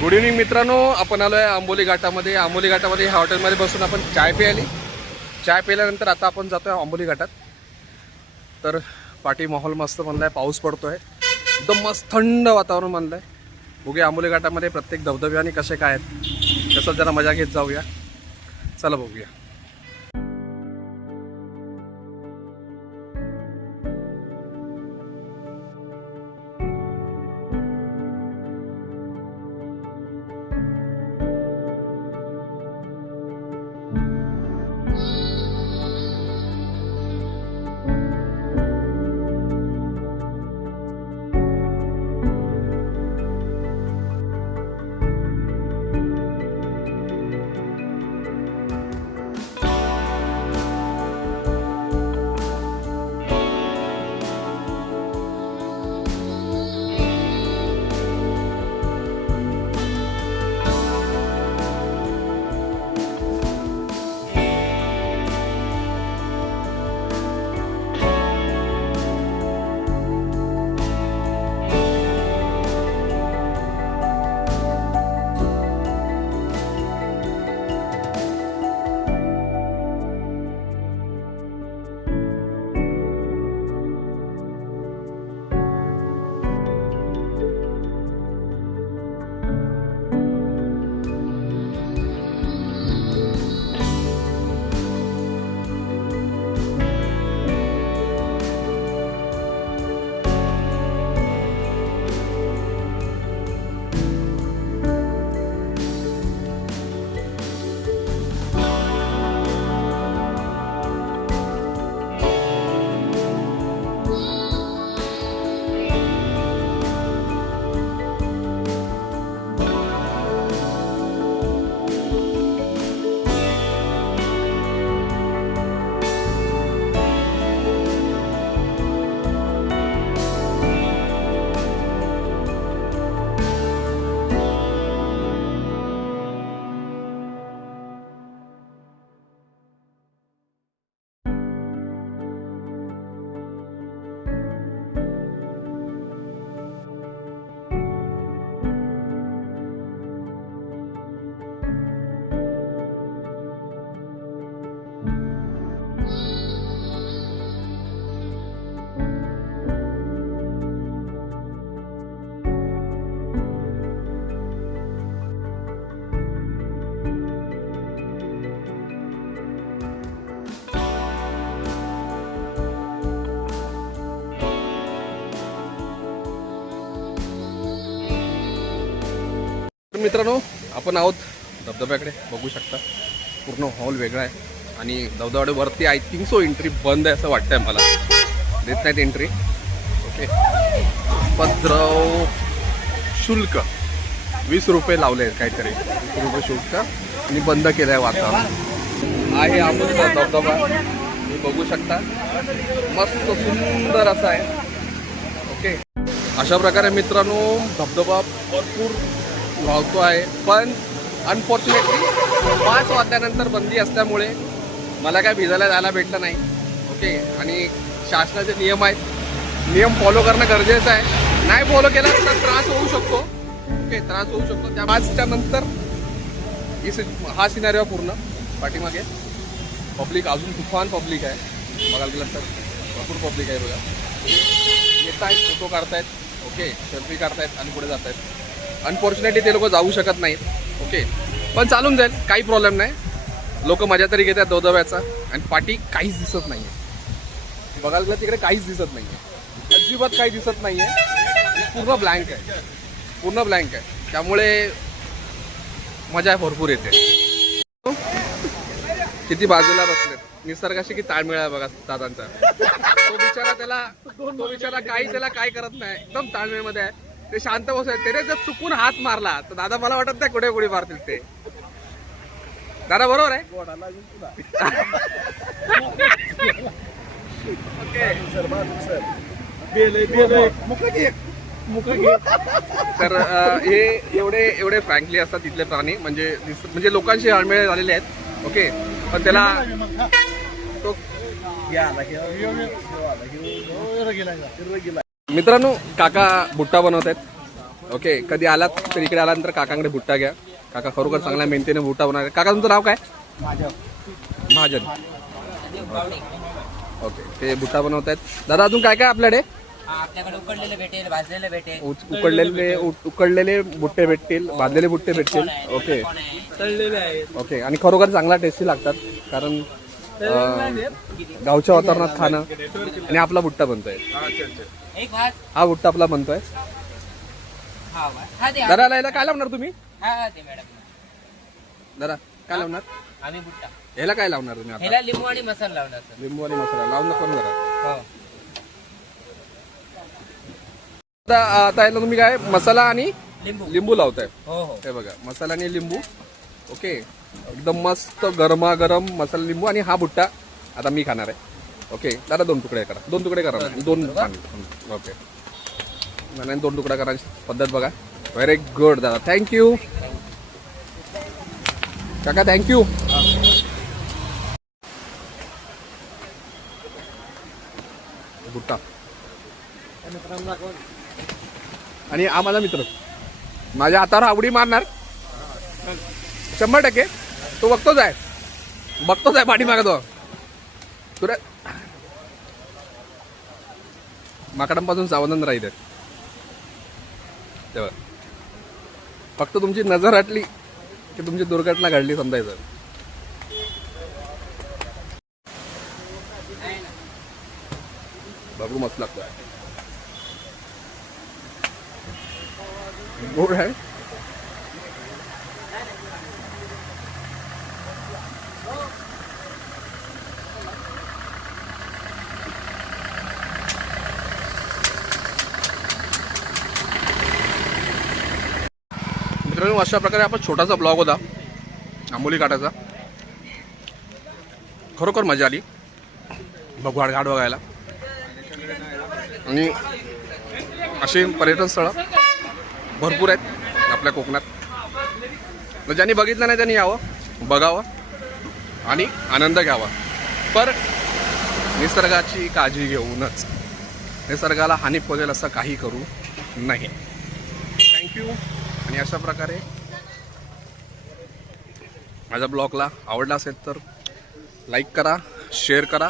Good evening मित्रांनो, आपण आलो आहे आंबोली घाटामध्ये. आंबोली घाटामध्ये ह्या हॉटेलमध्ये बसून आपण चाय प्यायली. चाय प्यायल्यानंतर आता आपण जातो आहे आंबोली घाटात. तर पाठी माहोल मस्त बनला आहे, पाऊस पडतो आहे, एकदम मस्त थंड वातावरण बनलं आहे. बघूया आंबोली घाटामध्ये प्रत्येक धबधबे आणि कसे काय आहेत, कसं जरा मजा घेत जाऊया. चला बघूया. मित्रांनो, आपण आहोत धबधब्याकडे. बघू शकता पूर्ण हॉल वेगळा आहे आणि धबधब्यावरती आय थिंक सो एंट्री बंद आहे असं वाटतंय मला, देत नाहीत एंट्री. ओके, उपद्रव शुल्क 20 रुपये लावले आहेत काहीतरी, 20 रुपये शुल्क आणि बंद केलं आहे. वातावरण आहे आंबोलीचा धबधबा, तुम्ही बघू शकता, मस्त सुंदर असा आहे. ओके, अशा प्रकारे मित्रांनो धबधबा भरपूर वाहतो आहे. पण अनफॉर्च्युनेटली 5 वाजल्यानंतर बंदी असल्यामुळे मला काय भिजायला जायला भेटलं नाही. ओके, आणि शासनाचे नियम आहेत, नियम फॉलो करणं गरजेचं आहे. नाही फॉलो केला तर त्रास होऊ शकतो. ओके, त्रास होऊ शकतो. त्या 5च्या नंतर हा सिनारिओ पूर्ण. पाठीमागे पब्लिक अजून तुफान पब्लिक आहे, बघायला गेलं तर भरपूर पब्लिक आहे. बघा, येत आहेत, फोटो काढतायत. ओके, सेल्फी काढतायत आणि पुढे जात आहेत. अनफॉर्च्युनेटली ते लोक जाऊ शकत नाहीत. ओके, पण चालून जाईल, काही प्रॉब्लेम नाही. लोक मजा तरी घेतात धबधब्याचा. आणि पाठी काहीच दिसत नाही आहे, बघायला गेलं तिकडे काहीच दिसत नाही आहे, अजिबात काही दिसत नाही आहे. पूर्ण ब्लँक आहे, पूर्ण ब्लँक आहे. त्यामुळे मजा भरपूर येते. किती बाजूला बसलेत, निसर्गाशी किती ताळमेळ आहे बघा दादांचा. तो बिचारा त्याला काय करत नाही, एकदम ताळमेळमध्ये आहे. ते शांत बसत. त्याने जर चुकून हात मारला तर दादा मला वाटत नाही कुठे कुठे मारतील ते. दादा बरोबर आहे. तर हे एवढे फ्रँकली असतात तिथले प्राणी, म्हणजे लोकांशी ताळमेळ झालेले आहेत. ओके, पण त्याला तो मित्रांनो काका भुट्टा बनवत आहेत. ओके, कधी आलात तर इकडे आल्यानंतर काकांकडे भुट्टा घ्या. काका खरोखर चांगल्या मेहनतीने भुट्टा बनवणार. काका तुमचं नाव काय? महाजन. ओके, ते भुट्टा बनवत आहेत. दादा अजून काय काय आपल्याकडे? आपल्याकडे उकडलेले भेटेल, भाजलेले भेटेल, उकडलेले बुट्टे भेटतील, भाजलेले बुट्टे भेटतील. ओके तळलेले आहेत. ओके, आणि खरोखर चांगला टेस्टी लागतात कारण गावच्या वातावरणात खाणं. आणि आपला बुट्टा बनतोय, एक भात. हा बुट्टा आपला बनतोय. हा हा दे. दादा याला काय लावणार तुम्ही? हा दे मॅडम. दादा काय लावणार? आम्ही बुट्टा. ह्याला काय लावणार तुम्ही आता? ह्याला लिंबू आणि मसाला लावणार सर. लिंबू आणि मसाला लावून नको जरा. हो. आता याला तुम्ही काय मसाला आणि लिंबू. लिंबू लावताय? हो हो. हे बघा, मसाला आणि लिंबू. ओके, एकदम मस्त गरमागरम मसाला लिंबू. आणि हा बुट्टा आता मी खाणार आहे. ओके दादा, 2 तुकडे करा. 2 तुकडे करा. 2 ओके, नाही 2 तुकडा करायची पद्धत बघा. व्हेरी गुड दादा, थँक्यू काका, थँक्यू. बुट्टा आणि हा माझा मित्र माझ्या हातावर आवडी मारणार 100%. तो बघतोच आहे पाठीमागे. तो तुला माकडांपासून सावधान राहिलं. तेव्हा फक्त तुमची नजर हटली की तुमची दुर्घटना घडली समजायचं. बघू मस्त लागतो. गोड आहे. मित्रांनो, अशा प्रकारे आपण छोटासा ब्लॉग होता आंबोली घाटाचा. खरोखर मजा आली भगवाड घाट बघायला. आणि अशी पर्यटन स्थळं भरपूर आहेत आपल्या कोकणात. ज्यांनी बघितलं नाही त्यांनी यावं, बघावं आणि आनंद घ्यावा. पर निसर्गाची काळजी घेऊनच. निसर्गाला हानी पोहोचेल असं काही करू नाही. थँक्यू. आणि अशा प्रकारे माझ्या ब्लॉगला आवडला असेल तर लाईक करा, शेअर करा.